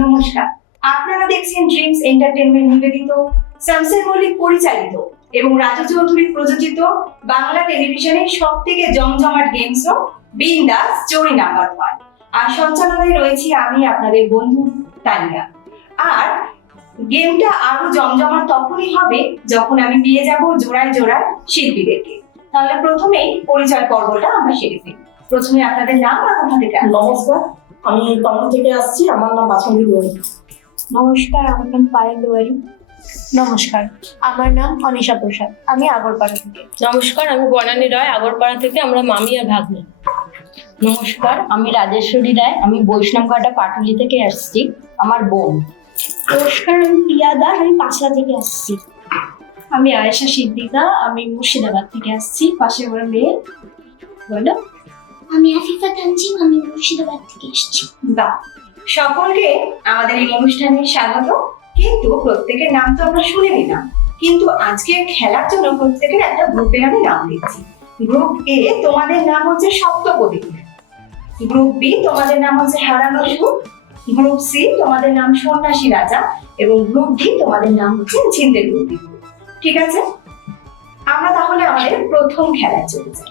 নমস্কার, আপনারা দেখছেন ড্রিমস এন্টারটেইনমেন্ট নিবেদিত, শামসের মল্লিক পরিচালিত এবং রাজু চৌধুরী প্রযোজিত বাংলা টেলিভিশনের সবথেকে জমজমাট গেম শো বিন্দাস জড়ি নাম্বার 1। আর সঞ্চালনায় রয়েছি আমি আপনাদের বন্ধু তানিয়া। আর গেমটা আরো জমজমাট তখনই হবে যখন আমি পেয়ে যাব জোড়ায় জোড়ায় শিল্পীদেরকে। তাহলে প্রথমেই পরিচয় পর্বটা আমরা সেরে ফেলি। প্রথমে আপনাদের নাম আর কোথা থেকে আসছেন? নমস্কার, আমি তমন থেকে আসছি। আমার নাম বাসন্তী দেওয়ারি। নমস্কার, আমার নাম পায়েল দেওয়ারি। নমস্কার, আমার নাম অনিশা প্রসাদ, আমি আগরপাড়া থেকে। নমস্কার, আমি বনানী রায়, আগরপাড়া থেকে। আমরা মামি আর ভাগ্নি। নমস্কার, আমি রাজেশ্বরী রায়, আমি বৈষ্ণবঘাটা পাটুলি থেকে আসছি। আমার বোন। নমস্কার, আমি প্রিয়া দাস, আমি পাঁচলা থেকে আসছি। আমি আয়েশা সিদ্দিকা, আমি মুর্শিদাবাদ থেকে আসছি। পাশে আমার মেয়ে। বলো। আমি আফিফা তানজিম, আমি মুর্শিদাবাদ থেকে এসেছি। বাহ, সকলকে আমাদের এই অনুষ্ঠানে স্বাগত। কিন্তু প্রত্যেকের নাম তো আমরা শুনে নিলাম, কিন্তু আজকে খেলার জন্য প্রত্যেকের একটা গ্রুপের আমি নাম দিচ্ছি। গ্রুপ এ তোমাদের নাম হচ্ছে সপ্তপদী, গ্রুপ বি তোমাদের নাম হচ্ছে হারানো সুর, গ্রুপ সি তোমাদের নাম সন্ন্যাসী রাজা এবং গ্রুপ ডি তোমাদের নাম হচ্ছে ঝিন্দের গুটি। ঠিক আছে, আমরা তাহলে আমাদের প্রথম খেলায় চলে যাই।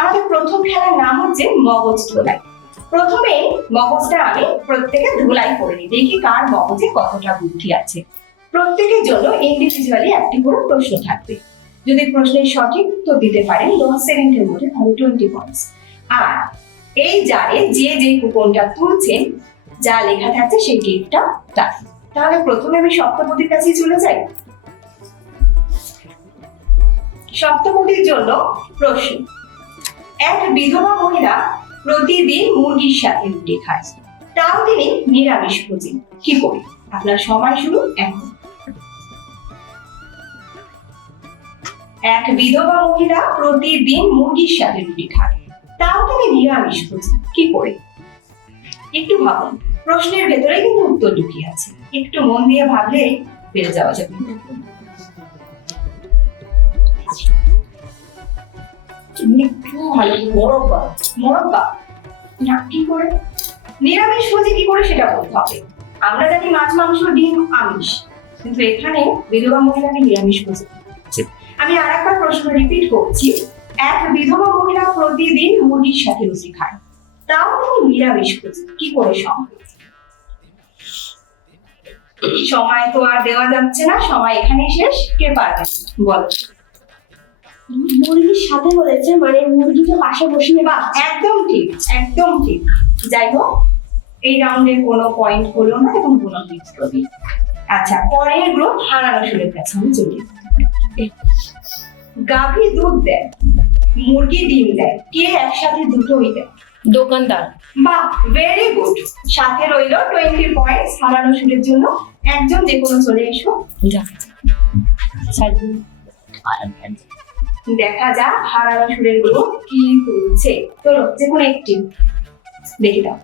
আমাদের প্রথম খেলার নাম হচ্ছে মগজ ধোলাই। প্রথমে মগজটা আমি প্রত্যেকে ধুলাই করে নিই, দেখি কার মগজে কতটা বুদ্ধি আছে। প্রত্যেকের জন্য ইন্ডিভিজুয়ালি একটি করে প্রশ্ন থাকবে। যদি প্রশ্নের সঠিক উত্তর দিতে পারেন 10 সেকেন্ডের মধ্যে তাহলে 20 পয়েন্টস। আর এই জারে যে যে কুপনটা তুলছেন, যা লেখা থাকছে সেই গিফটটা তার। তাহলে প্রথমে আমি সপ্তপদীর কাছে চলে যাই। সপ্তপদীর জন্য প্রশ্ন: এক বিধবা মহিলা প্রতিদিন মুরগির সাথে রুটি খায়, তাও তিনি নিরামিষ ভোজী, কি করে? আপনার সময় শুরু এখন। এক বিধবা মহিলা প্রতিদিন মুরগির সাথে রুটি খায়, তাও তিনি নিরামিষ ভোজী, কি করে? একটু ভাবুন, প্রশ্নের ভেতরে কিন্তু উত্তর লুকিয়ে আছে। একটু মন দিয়ে ভাবলে পেরে যাওয়া যাবে। মোরব্বা। মোরব্বা না, কি করে? নিরামিষ ভোজী কি করে সেটা বলতে হবে। আমরা জানি মাছ মাংস ডিম আমিষ, কিন্তু এখানে বিধবা মহিলাকে নিরামিষ ভোজী। আমি আর একবার প্রশ্ন রিপিট করছি। এক বিধবা মহিলা প্রতিদিন মুরগির সাথে রুটি খায়, তাও তিনি নিরামিষ ভোজী, কি করে সম্ভব? সময় তো আর দেওয়া যাচ্ছে না, সময় এখানেই শেষ। কে পারবে বলো? মুরগির সাথে বলেছে, মানে মুরগিকে পাশে বসিয়ে। বাহ, একদম ঠিক, একদম ঠিক। যাই হোক, এই রাউন্ডে কোনো পয়েন্ট হলো না এবং কোনো টিপস হবে। আচ্ছা, পরের গ্রুপ হারানো সুরের কাছে আমি চলি। গাভী দুধ দেয়, মুরগি ডিম দেয়, কে একসাথে দুটোই দেয়? দোকানদার। বাহ, ভেরি গুড। সাথে রইল 20 পয়েন্টস হারানো সুরের জন্য। একজন যে কোনো চলে এসো। দেখা যাক হারানো সুরের গ্রুপ কি তুলছে। চলো, যে কোনো একটি দেখে দাও।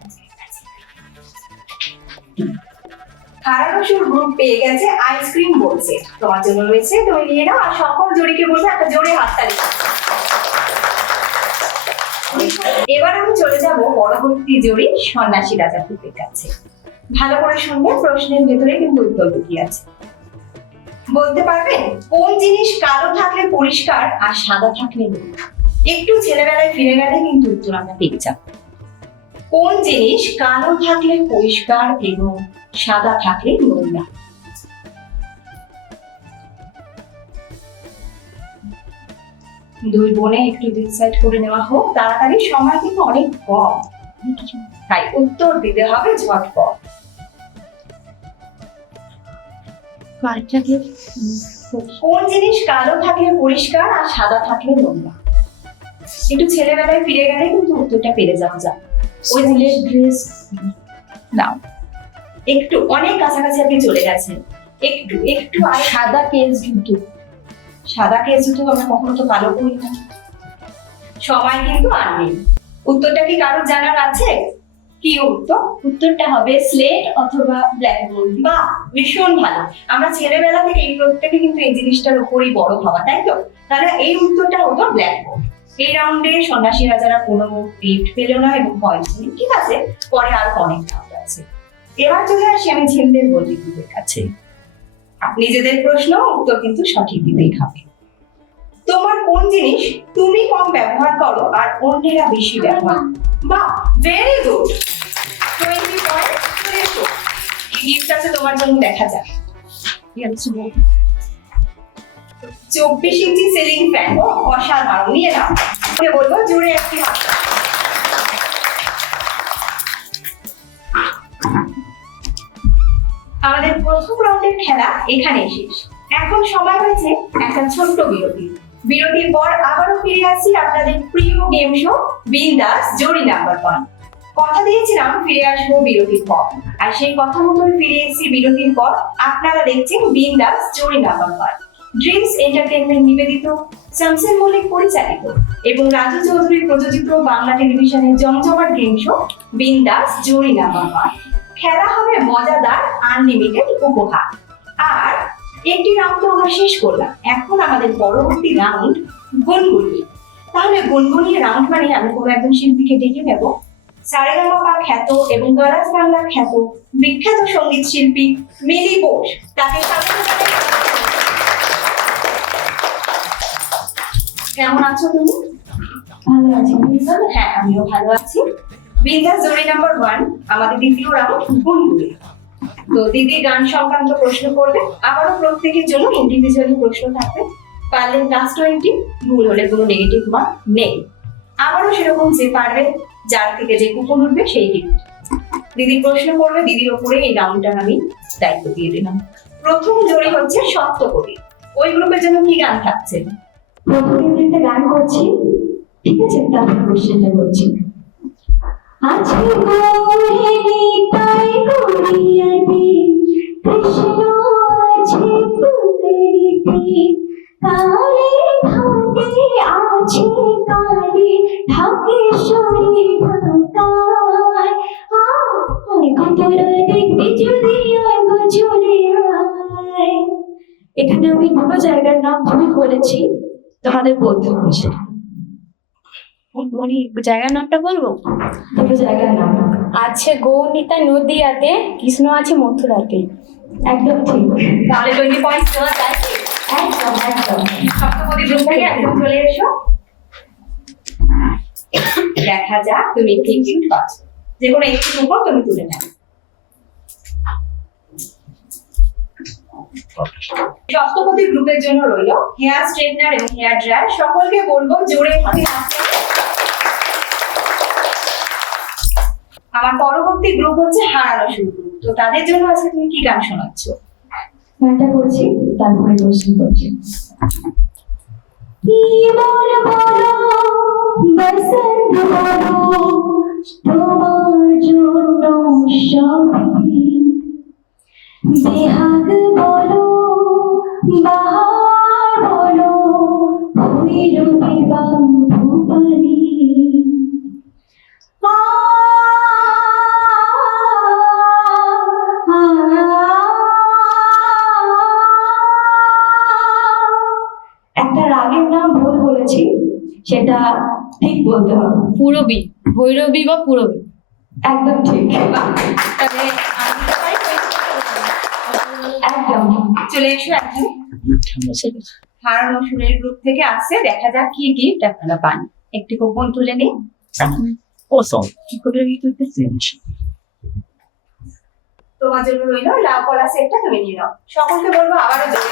হারানো সুর গ্রুপ পেয়ে গেছে আইসক্রিম বলছে। তোমার জন্য রয়েছে, তুমি নিয়ে নাও। আর সকল জড়িকে বলবে একটা জোরে হাততালি। এবার আমি চলে যাব পরবর্তী জড়ি সন্ন্যাসী রাজা গ্রুপের কাছে। ভালো করে শুনবে, প্রশ্নের ভেতরে কিন্তু উত্তর লুকিয়ে আছে। বলতে পারবেন কোন জিনিস কালো থাকলে পরিষ্কার আর সাদা থাকলে নোংরা? একটু ছেলেবেলায় ফিরে গেলে কিন্তু উত্তর আমরা পেয়ে যাব। কোন জিনিস কালো থাকলে পরিষ্কার এবং সাদা থাকলে নোংরা? দুই বোনে একটু ডিসাইড করে নেওয়া হোক তাড়াতাড়ি, সময় কিন্তু অনেক কম, তাই উত্তর দিতে হবে ঝটপট। কোন জিনিস কালো থাকলে পরিষ্কার আর সাদা থাকলে নোংরা? একটু ছেলেবেলায় ফিরে গেলে কিন্তু উত্তরটা পেরে যাওয়া যায়। ওই ছেলের ড্রেস নাও, একটু অনেক কাছাকাছি আপনি চলে গেছেন। একটু একটু আর সাদা কেস জুতো। সাদা কেস জুতো আমরা কখনো তো কালো করি না। সময় কিন্তু আর নেই। উত্তরটা কি কারো জানার আছে? কি উত্তর? উত্তরটা হবে স্লেট অথবা ব্ল্যাকবোর্ড। বাহ, ভীষণ ভালো। আমরা ছেলেবেলা থেকে এই প্রত্যেকে কিন্তু এই জিনিসটার উপরেই বড় হওয়া, তাই তো? তাহলে এই উত্তরটা হতো ব্ল্যাকবোর্ড। এই রাউন্ডে সন্ন্যাসী রাজারা কোনো গিফট পেল না এবং পয়েন্টস নেই। ঠিক আছে, পরে আর অনেক রাউন্ড আছে। এবার চলে আসি আমি ঝিমদের বন্ধুদের কাছে। নিজেদের প্রশ্ন উত্তর কিন্তু সঠিক দিতেই হবে। তোমার কোন জিনিস তুমি কম ব্যবহার করো আর অন্যেরা বেশি ব্যবহার? বাহ, ভেরি গুড। 20 পয়েন্ট। চলে এসো, কি গিফট আছে তোমার জন্য দেখা যাক। 24 ইঞ্চি সিলিং ফ্যান। ও অসাধারণ, নিয়ে নাও। ওকে বলবো জুড়ে একটি হাত। আমাদের প্রথম রাউন্ডের খেলা এখানেই শেষ। এখন সময় হয়েছে একটা ছোট্ট বিরতি। বিরতির পর আবারও ফিরে আসছি আপনাদের প্রিয় গেম শো বিন্দাস জোড়ি নাম্বার 1। কথা দিয়েছিলাম ফিরে আসবো বিরতির পর, আর সেই কথা মতন ফিরে এসেছি বিরতির পর। আপনারা দেখছেন বিন্দাস জোড়ি নাম্বার 1, ড্রিমস এন্টারটেইনমেন্ট নিবেদিত, শামসের মল্লিক পরিচালিত এবং রাজু চৌধুরী প্রযোজিত বাংলা টেলিভিশনের জমজমাট গেম শো বিন্দাস জোড়ি নাম্বার 1। খেলা হবে মজাদার আনলিমিটেড উপহার। আর একটি রাউন্ড তো আমরা শেষ করলাম, এখন আমাদের পরবর্তী রাউন্ড গুনগুনি। তাহলে গুনগুনি রাউন্ড মানে আমি কোনো একজন শিল্পীকে ডেকে নেব। সারেগামাপা খ্যাত এবং গলাস বাংলা খ্যাত বিখ্যাত সঙ্গীত শিল্পী মিলি বোস, তাকে স্বাগত জানাই। কেমন আছো তুমি? ভালো আছি। হ্যাঁ, আমিও ভালো আছি। বিন্দাস জোড়ি নাম্বার 1 আমাদের দ্বিতীয় রাউন্ড গুনগুনি। তো দিদি গান সংক্রান্ত প্রশ্ন করবে, আবারও প্রত্যেকের জন্য ইন্ডিভিজুয়ালি প্রশ্ন থাকবে। পারলে +20, ভুল হলে কোনো নেগেটিভ মার্ক নেই। আবারও সেরকম যে পারবে, যার থেকে যে কুপন উঠবে সেই গিফট। দিদি প্রশ্ন করবে, দিদির ওপরে এই রাউন্ডটা আমি দায়িত্ব দিয়ে দিলাম। প্রথম জোড়ি হচ্ছে সপ্তপদী। ওই গ্রুপের জন্য কি গান থাকছে? প্রথমে একটা গান করছি, ঠিক আছে? তারপর কোশ্চেনটা করছি। আছে গৌরী তাই গৌরিয়াতে কৃষ্ণ আছে ফুলেরিতে, কালে ঘাটে আছে কালে ঢাকেশ্বরী ঢাকায়। কত দেখবি যদি চলে আয়। এখানে আমি দুটো জায়গার নাম ভুল বলেছি, তোমাদের বলতে হবে সেটা। মানে জায়গার নামটা বলবো? দুটো জায়গার নাম আছে গৌরীতা নদিয়াতে, কৃষ্ণ আছে মথুরাতে। একদম ঠিক। তাহলে 20 পয়েন্ট দেওয়া যায় কি? একদম একদম। সপ্তপদী গ্রুপ থেকে একদম চলে এসো। দেখা যাক তুমি কি গিফট পাচ্ছ। যে কোনো একটি কুপন তুমি তুলে নাও। সপ্তপদী গ্রুপের জন্য রইল হেয়ার স্ট্রেটনার এবং হেয়ার ড্রায়ার। সকলকে বলবো জোরে হাতে হাতে। আমার পরবর্তী গ্রুপ হচ্ছে হারানো শুরু গ্রুপ। তো তাদের জন্য আজকে তুমি কি গান শোনাচ্ছ? গানটা করছি, তারপরে কোশ্চেন করছি। কি বলবো বসন্ত বলো, তোমার জন্য সবই বেহাগ বলো, বাহার বলো, হইল বিবাহ ভুপালি। একটা রাগের নাম ভুল বলেছি, সেটা ঠিক বলতে হবে। পুরবী, ভৈরবী বা পুরবী। একদম ঠিক। তাহলে আমি তো পারি 20 একদম চলে এসো এখন। হারানো সুরের গ্রুপ থেকে আসছে, দেখা যাক কি গিফট আপনারা পান। একটি কুপন তুলে নিন। তোমার জন্য রইল লাউ কলা সেটটা, তুমি নিয়ে নাও। সকলকে বলবো আবারও জোরে।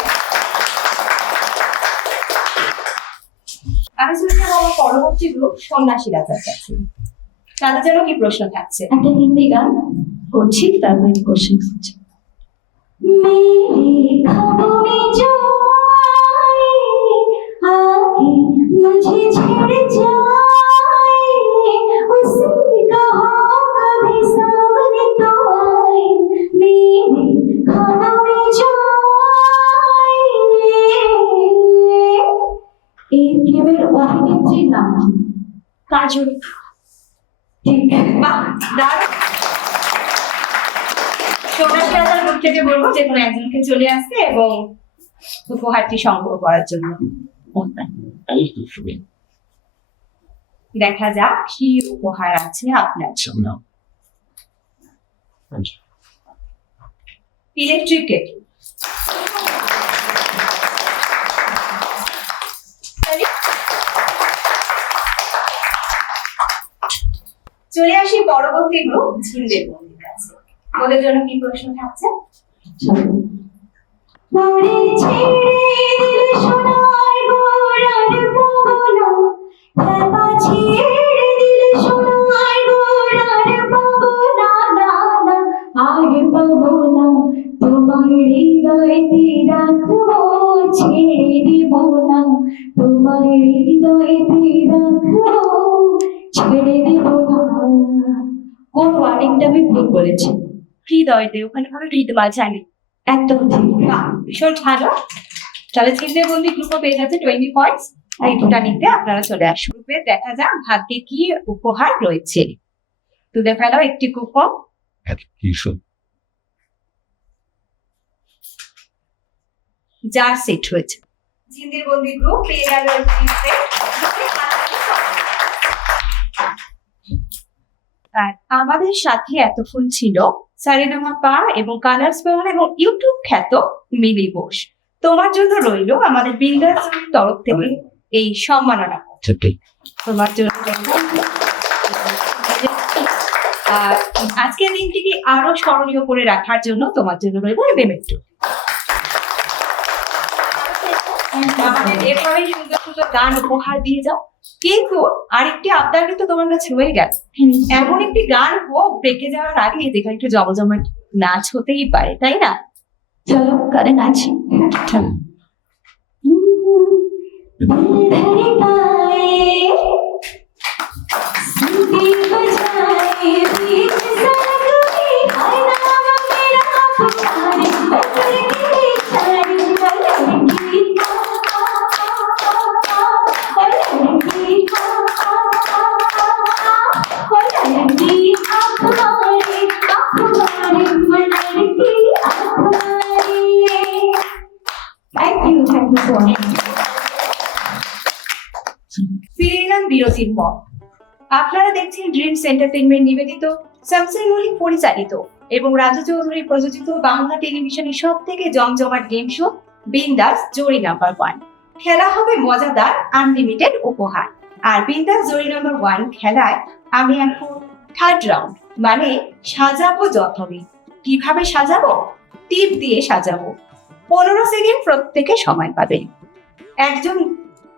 আমি চলে যাবো আমার পরবর্তী গ্রুপ সন্ন্যাসী রাজার কাছে। তাদের জন্য কি প্রশ্ন থাকছে? একটা হিন্দি গান করছি, তারপরে কোশ্চেন করছি। मेरे ख्वाबों में जो आए, आके मुझे छेड़ जाए, उसे कहो कभी सामने तो आए। मेरे ख्वाबों में जो आए, এই ফিল্মের অভিনেত্রীর নাম কাজল। ঠিক। বাহ, দারুণ। সন্ন্যাসী রাজার গ্রুপ থেকে বলবো যে কোনো একজনকে চলে আসতে এবং উপহারটি সংগ্রহ করার জন্য। দেখা যাক কি উপহার আছে আপনার জন্য। Electric Kettle. চলে আসি পরবর্তী গ্রুপ ঝিলদের বন্ধুর কাছে। ওদের জন্য কি প্রশ্ন থাকছে? পরে ছেড়ে দিলে সোনার গোরার পবনা, বাবা ছেড়ে দিলে সোনার গোরার পবনা, না না আর পাবো না, তোমার হৃদয়তে রাখবো, ছেড়ে দেব না, তোমার হৃদয়তে রাখবো, ছেড়ে দেব না। কোন ওয়ার্ডিংটা আমি ভুল বলেছি? হৃদয়তে, ওখানে ভাবে হৃদয় বাজানি। একদম ঠিক। বাহ, ভীষণ ভালো। তাহলে ঝিলদের বন্ধু গ্রুপও পেয়ে যাচ্ছে 20 পয়েন্টস। এই দুটা নিতে আপনারা চলে আসুন। গ্রুপে দেখা যাক ভাগ্যে কি উপহার রয়েছে। তুলে ফেলো একটি কুপন। যার সেট হয়েছে। ঝিলদের বন্ধু গ্রুপ পেয়ে গেল একটি সেট। আর আমাদের সাথে এতক্ষণ ছিল সারেগামাপা এবং কালার্স ভবন এবং ইউটিউব খ্যাত মিলি বোস। তোমার জন্য রইল আমাদের বিন্দাস তরফ থেকে এই সম্মাননা। তোমার জন্য আর আজকের দিনটিকে আরো স্মরণীয় করে রাখার জন্য তোমার জন্য রইল মেমেন্টো। আমাদের এভাবেই সুন্দর সুন্দর গান উপহার দিয়ে যাও, কিন্তু আরেকটি আবদার কিন্তু তোমার কাছে হয়ে গেল। এমন একটি গান হোক ব্রেকে যাওয়ার আগে যেখানে একটু জমজমাট নাচ হতেই পারে, তাই না? চলো করে নাচি। धरे पाए सीटी बजाए बीच सड़क में, हाय नाम मेरा पुकारे, लड़की सारी लड़की Thank you so much. ফিরে এলাম বিরতির পর। আপনারা দেখছেন ড্রিমস এন্টারটেইনমেন্ট নিবেদিত, শামসুল মল্লিক পরিচালিত এবং রাজু চৌধুরী প্রযোজিত বাংলা টেলিভিশনের সব থেকে জমজমাট গেম শো বিন্দাস জড়ি নাম্বার 1। খেলা হবে মজাদার আনলিমিটেড উপহার। আর বিন্দাস জড়ি নাম্বার 1 খেলায় আমি এখন থার্ড রাউন্ড, মানে সাজাবো যত্নে। কিভাবে সাজাবো? টিপ দিয়ে সাজাবো। 15 সেকেন্ড প্রত্যেকে সময় পাবেন।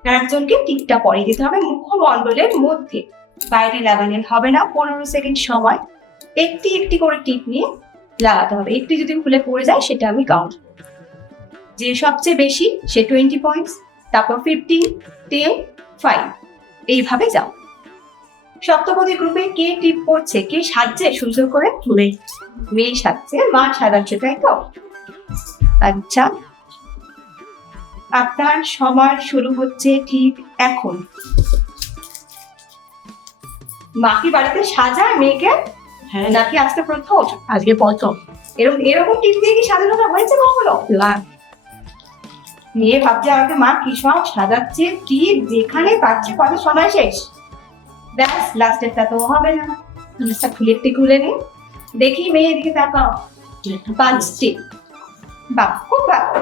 একজনকে টিপটা পরিয়ে দিতে হবে মুখমণ্ডলের মধ্যে, বাইরে লাগালে হবে না। 15 সেকেন্ড সময় একটি একটি করে টিপ নিয়ে লাগাতে হবে। একটি যদি খুলে পড়ে যায় সেটা আমি কাউন্ট, যে সবচেয়ে বেশি সে 20 পয়েন্টস, তারপর 15, 10, 5 এইভাবে যাও। সপ্তপদী গ্রুপে কে টিপ পড়ছে, কে সাজছে সুন্দর করে? মেয়ে সাজছে, মা সাজাচ্ছে, তাই তো? আচ্ছা, আপনার সময় শুরু হচ্ছে ঠিক এখন। মা কি বাড়িতে সাজায় মেয়েকে? হ্যাঁ, নাকি আজকে প্রথম? আজকে প্রথম। এরকম টিপ দিয়ে কি সাজানোটা হয়েছে কখনো? মেয়ে ভাবছে আমাকে মা কি সব সাজাচ্ছে, টিপ যেখানে পাচ্ছে কত সময় শেষ। ব্যাস লাস্টেরটা তো হবে না। জিনিসটা খুলে নি, দেখি মেয়ে এদিকে তাকাও। 5টি। বাহ, খুব ভালো।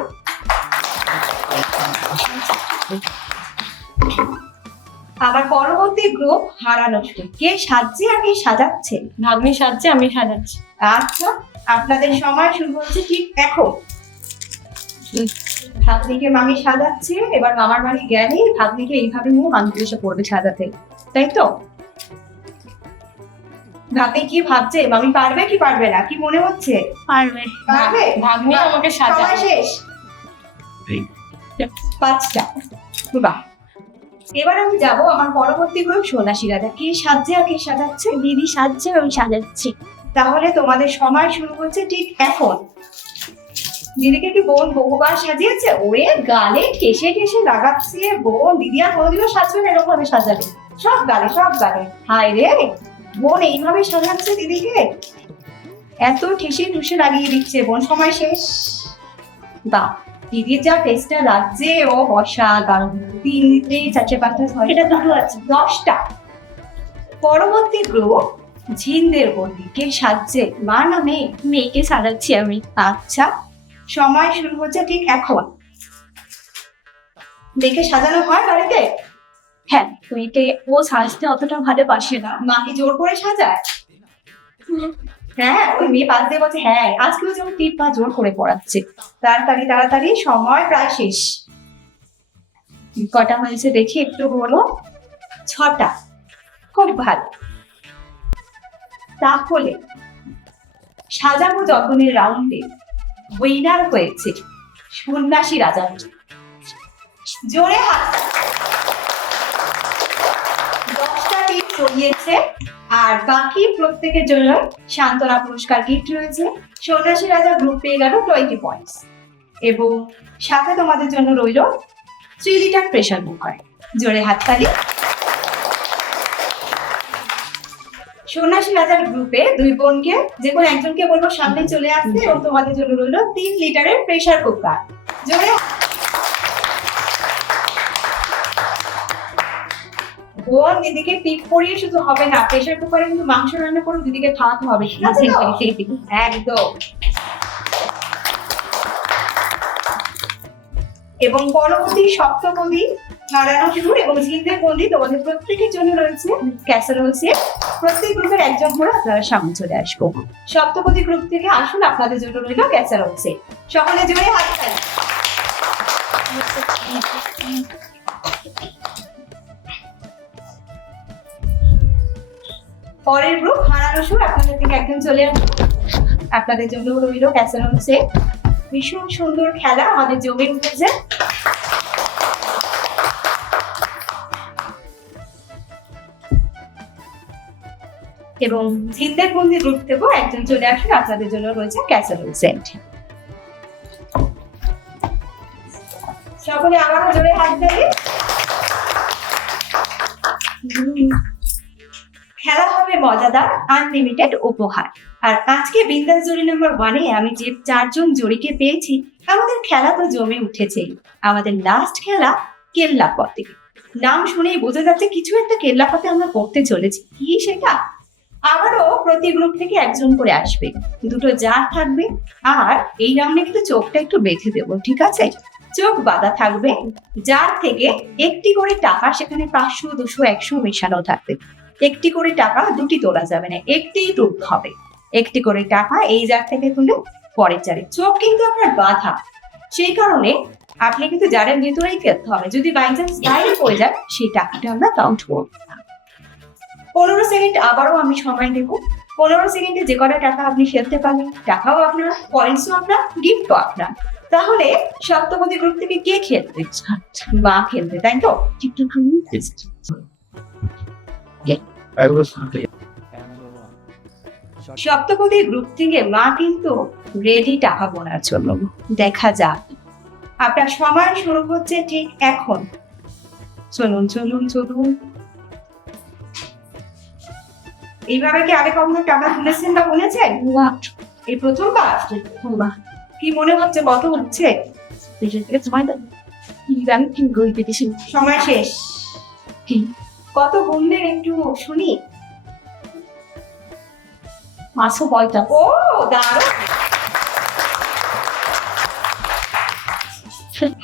আবার পরবর্তী গ্রুপ হারানো শুরু। কে সাজছে আর কে সাজাচ্ছে? ভাগ্নি সাজছে, আমি সাজাচ্ছি। আচ্ছা, আপনাদের সময় শুরু হচ্ছে ঠিক এখন। ভাগ্নিকে মামি সাজাচ্ছে, এবার মামার বাড়ি গেলে ভাগ্নিকে এইভাবে নিয়ে মামি এসে পড়বে সাজাতে, তাই তো? ভাগ্নি কি ভাবছে মামি পারবে কি পারবে না, কি মনে হচ্ছে? পারবে। পারবে? ভাগ্নি আমাকে সময় সাজায়। শেষ। 5টা। বাহ, এবার আমি যাবো আমার পরবর্তী গ্রুপ সন্ন্যাসী রাজা। কে সাজছে আর কে সাজাচ্ছে? দিদি সাজছে, আমি সাজাচ্ছি। তাহলে তোমাদের সময় শুরু হচ্ছে ঠিক এখন। দিদিকে কি বোন বহুবার সাজিয়েছে? ওরে গালে ঠেসে ঠেসে লাগাচ্ছে বোন। দিদি আর কোনোদিনও সাজবে না এরকম ভাবে সাজাবে, সব গালে। হায় রে, বোন এইভাবে সাজাচ্ছে দিদিকে, এত ঠেসে ঠুসে লাগিয়ে দিচ্ছে বোন। সময় শেষ। বাহ, দিদির যা টেস্টটা লাগছে, ও বসা গাল 3, 4, 5, 6, এটা দুটো আছে। 10টা। পরবর্তী গ্রুপ ঝিনদের বন্দি কে সাজছে, মা না মেয়ে? মেয়েকে সাজাচ্ছি আমি। আচ্ছা, সময় শুরু হচ্ছে ঠিক এখন। দেখে সাজানো হয় বাড়িতে? হ্যাঁ, মেয়েকে ও সাজতে অতটা ভালোবাসে না। মা কি জোর করে সাজায়? হ্যাঁ, ওই মেয়ে পাশ দিয়ে বলছে হ্যাঁ আজকেও যেমন টিপ পা জোর করে পড়াচ্ছে। তাড়াতাড়ি তাড়াতাড়ি, সময় প্রায় শেষ। কটা হয়েছে দেখি একটু বলো। 6টা। খুব ভালো। তাহলে সাজানো যতনের রাউন্ডে উইনার হয়েছে সন্ন্যাসী রাজা। জোরে হাত। 10টা টিপ চড়িয়েছে আর বাকি প্রত্যেকের জন্য সান্ত্বনা পুরস্কার গিফট রয়েছে। সন্ন্যাসী রাজা গ্রুপ পেয়ে গেল 20 পয়েন্টস এবং সাথে তোমাদের জন্য রইল 3 লিটার প্রেসার কুকার। জোরে হাততালি। সন্ন্যাসী রাজার গ্রুপে 2 বোনকে যে কোনো একজনকে বলবো সামনে চলে আসতে এবং তোমাদের জন্য রইল 3 লিটারের প্রেসার কুকার। জোরে। বোন দিদিকে টিপ পরিয়ে শুধু হবে না, প্রেসার কুকারে কিন্তু মাংস রান্না করে দিদিকে খাওয়াতে হবে, ঠিক আছে তো? একদম। এবং পরবর্তী সপ্তপদী হারানো শুরু এবং ঝিলদের বন্দি তোমাদের প্রত্যেকের জন্য রয়েছে ক্যাসারোল সেট। প্রত্যেক গ্রুপের একজন করে আপনারা সামনে চলে আসবো। সপ্তপদী গ্রুপ থেকে আসুন, আপনাদের জন্য রইল ক্যাসারোল সেট। সকলে জোরে হাততালি। পরের গ্রুপ হারানো সুর, আপনাদের থেকে একজন চলে আসবে। আপনাদের জন্য রইল ক্যাসারোল সেট। ভীষণ সুন্দর খেলা আমাদের জমে উঠেছে। এবং ঝিলদের বন্দি গ্রুপ থেকেও একজন চলে আসবে, আপনাদের জন্য রয়েছে ক্যাসারোল সেট। সকলে আবারও জোরে হাত দেবে। খেলা হবে মজাদার, আনলিমিটেড উপহার। আর আজকে বিন্দাস জুরি নাম্বার 1-এ আমি যে 4 জন জুরিকে পেয়েছি, আমাদের খেলা তো জমে উঠেছে। আমাদের লাস্ট খেলা কেল্লাপতে। নাম শুনেই বোঝা যাচ্ছে কিছু একটা কেল্লাপতে আমরা করতে চলেছি। কি সেটা? আবারও প্রতি গ্রুপ থেকে একজন করে আসবে, 2টো জার থাকবে। আর এই রাউন্ডে কিন্তু চোখটা একটু বেঁধে দেবো, ঠিক আছে? চোখ বাঁধা থাকবে। জার থেকে একটি করে টাকা, সেখানে 500, 200, 100 মেশানো থাকবে। একটি করে টাকা দুটি তোলা যাবে না, একটিই তুলতে হবে। একটি করে টাকা এই জার থেকে তুলে পরের জারে। চোখ কিন্তু আপনার বাঁধা, সেই কারণে আপনি কিন্তু জারের ভেতরেই খেলতে হবে। যদি বাই চান্স বাইরে পড়ে যায়, সেই টাকাটা আমরা কাউন্ট করবো না। 15 সেকেন্ড আবারও আমি সময় দেবো। 15 সেকেন্ডে যে কটা টাকা আপনি খেলতে পারবেন, টাকাও আপনার, পয়েন্টসও আপনার, গিফটও আপনার। তাহলে সপ্তপদী গ্রুপ থেকে কে খেলবে? মা খেলবে, তাই তো? সপ্তপদী গ্রুপ থেকে মা কিন্তু রেডি টাকা গোনার জন্য। দেখা যাক। আপনার সময় শুরু হচ্ছে ঠিক এখন। চলুন চলুন চলুন। এইভাবে কি আগে কখনো টাকা তুলেছেন বা গুনেছেন? এই প্রথমবার? কি মনে হচ্ছে কত হচ্ছে? সময় শেষ। কত গুনলেন একটু শুনি। 550। ও দারুণ।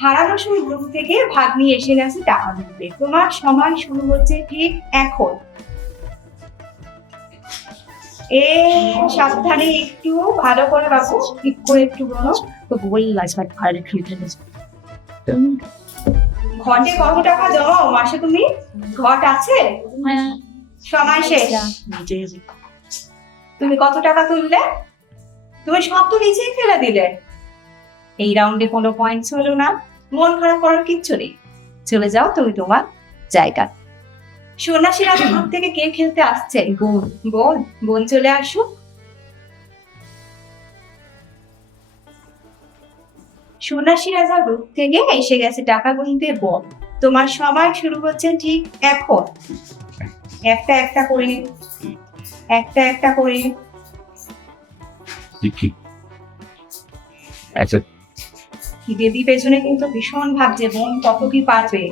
হারানো শুরু গ্রুপ থেকে ভাগ নিয়ে এসে গেছে টাকা গুনতে। তোমার সময় শুরু হচ্ছে ঠিক এখন। সাবধানে একটু ভালো করে বাবু, ঠিক করে একটু বলো। ঘটে কত টাকা জমাও মাসে তুমি? ঘট আছে? সময় শেষ। তুমি কত টাকা তুললে? তুমি সব তো নিচেই ফেলে দিলে। এই রাউন্ডে কোনো পয়েন্টস হলো না। মন খারাপ করার কিচ্ছু নেই, চলে যাও তুমি তোমার জায়গা। সন্ন্যাসী রাজা গ্রুপ থেকে কে খেলতে আসছে? বোন। বোন বোন চলে আসো। সন্ন্যাসী রাজা গ্রুপ থেকে এসে গেছে টাকা গুনতে বোন। তোমার সময় শুরু হচ্ছে ঠিক এখন। একটা একটা করে, একটা একটা করে। দেবী পেছনে কিন্তু ভীষণ ভাবছে বোন কত কি পারবে।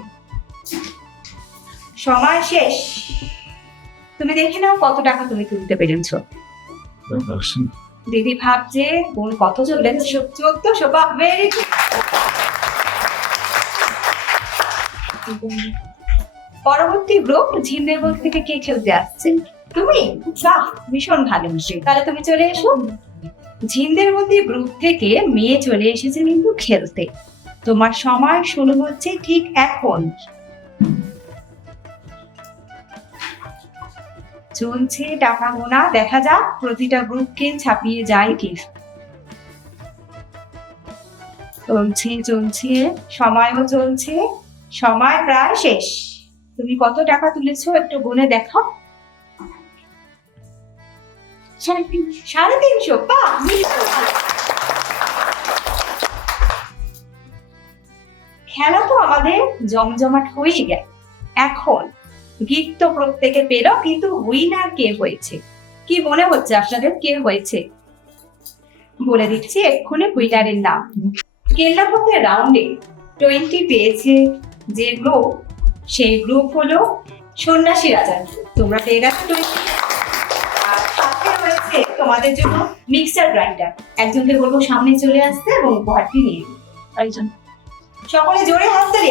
সময় শেষ। তুমি দেখে নাও কত টাকা তুমি তুলতে পেরেছো। দিদি ভাবছে বোন কত চললেছে, 1400। বাহ, ভেরি গুড। পরবর্তী গ্রুপ ঝিন্দের বল থেকে কে খেলতে আসছে? তুমি? বাহ, ভীষণ ভালো মিষ্টি। তাহলে তুমি চলে এসো। ঝিন্দের মধ্যে গ্রুপ থেকে মেয়ে চলে এসেছে কিন্তু খেলতে। তোমার সময় শুরু হচ্ছে ঠিক এখন। চলছে টাকা গোনা, দেখা যাক প্রতিটা গ্রুপকে ছাপিয়ে যায় কি। চলছে চলছে, সময়ও চলছে, সময় প্রায় শেষ। তুমি কত টাকা তুলেছো একটু গুনে দেখো। 350। বাহ, খেলা তো আমাদের জমজমাট হয়ে গেল। এখন গিফট তো প্রত্যেকে পেল, কিন্তু উইনার কে হয়েছে? কি মনে হচ্ছে আপনাদের কে হয়েছে? বলে দিচ্ছি এক্ষুনি উইনারের নাম। কেল্লাপথের রাউন্ডে 20 পেয়েছে যে গ্রুপ, সেই গ্রুপ হলো সন্ন্যাসী রাজা। তোমরা পেয়ে গেছো 20। আর সাথে রয়েছে তোমাদের জন্য মিক্সার গ্রাইন্ডার। একজনকে বলবো সামনে চলে আসতে এবং উপহারটি নিয়ে নিতে। একজন সকলে জোরে হাততালি।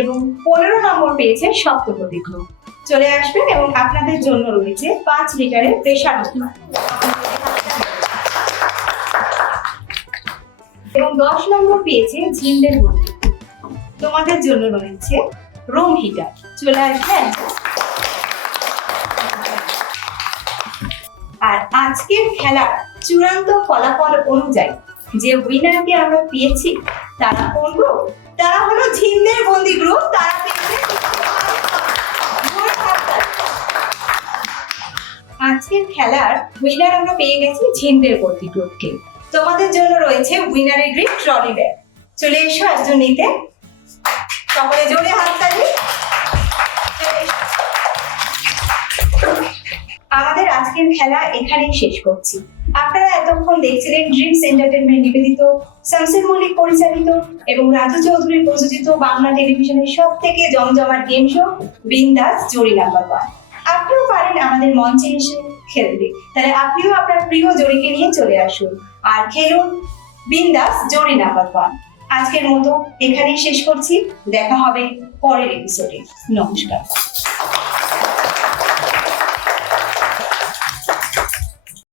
এবং 15 নম্বর পেয়েছে সপ্তপদী গ্রুপ। চলে আসবেন এবং আপনাদের জন্য রয়েছে 5 লিটারের প্রেসার কুকার। এবং 10 নম্বর পেয়েছে ঝিন্দের মন্দির। তোমাদের জন্য রয়েছে রুম হিটার। চলে আসবেন। আর আজকের খেলার চূড়ান্ত ফলাফল অনুযায়ী যে উইনারকে আমরা পেয়েছি তারা কোন গ্রুপ? তারা হলো ঝিন্দের বন্দি গ্রুপ। তারা পেয়েছে আজকের খেলার উইনার আমরা পেয়ে গেছি ঝিন্দের বন্দি গ্রুপকে। তোমাদের জন্য রয়েছে উইনারের গিফট ট্রলি ব্যাগ। চলে এসো একজন নিতে। সকলে জোরে হাততালি। আমাদের আজকের খেলা এখানেই শেষ করছি। আপনারা এতক্ষণ দেখছিলেন ড্রিমস এন্টারটেনমেন্ট নিবেদিত, শামসুর মল্লিক পরিচালিত এবং রাজু চৌধুরী প্রযোজিত বাংলা টেলিভিশনের সব থেকে জমজমাট গেম শো বিন্দাস জড়ি নাম্বার 1। আপনিও পারেন আমাদের মঞ্চে এসে খেলতে। তাহলে আপনিও আপনার প্রিয় জড়িকে নিয়ে চলে আসুন আর খেলুন বিন্দাস জড়ি নাম্বার 1। আজকের মতো এখানেই শেষ করছি। দেখা হবে পরের এপিসোডে। নমস্কার।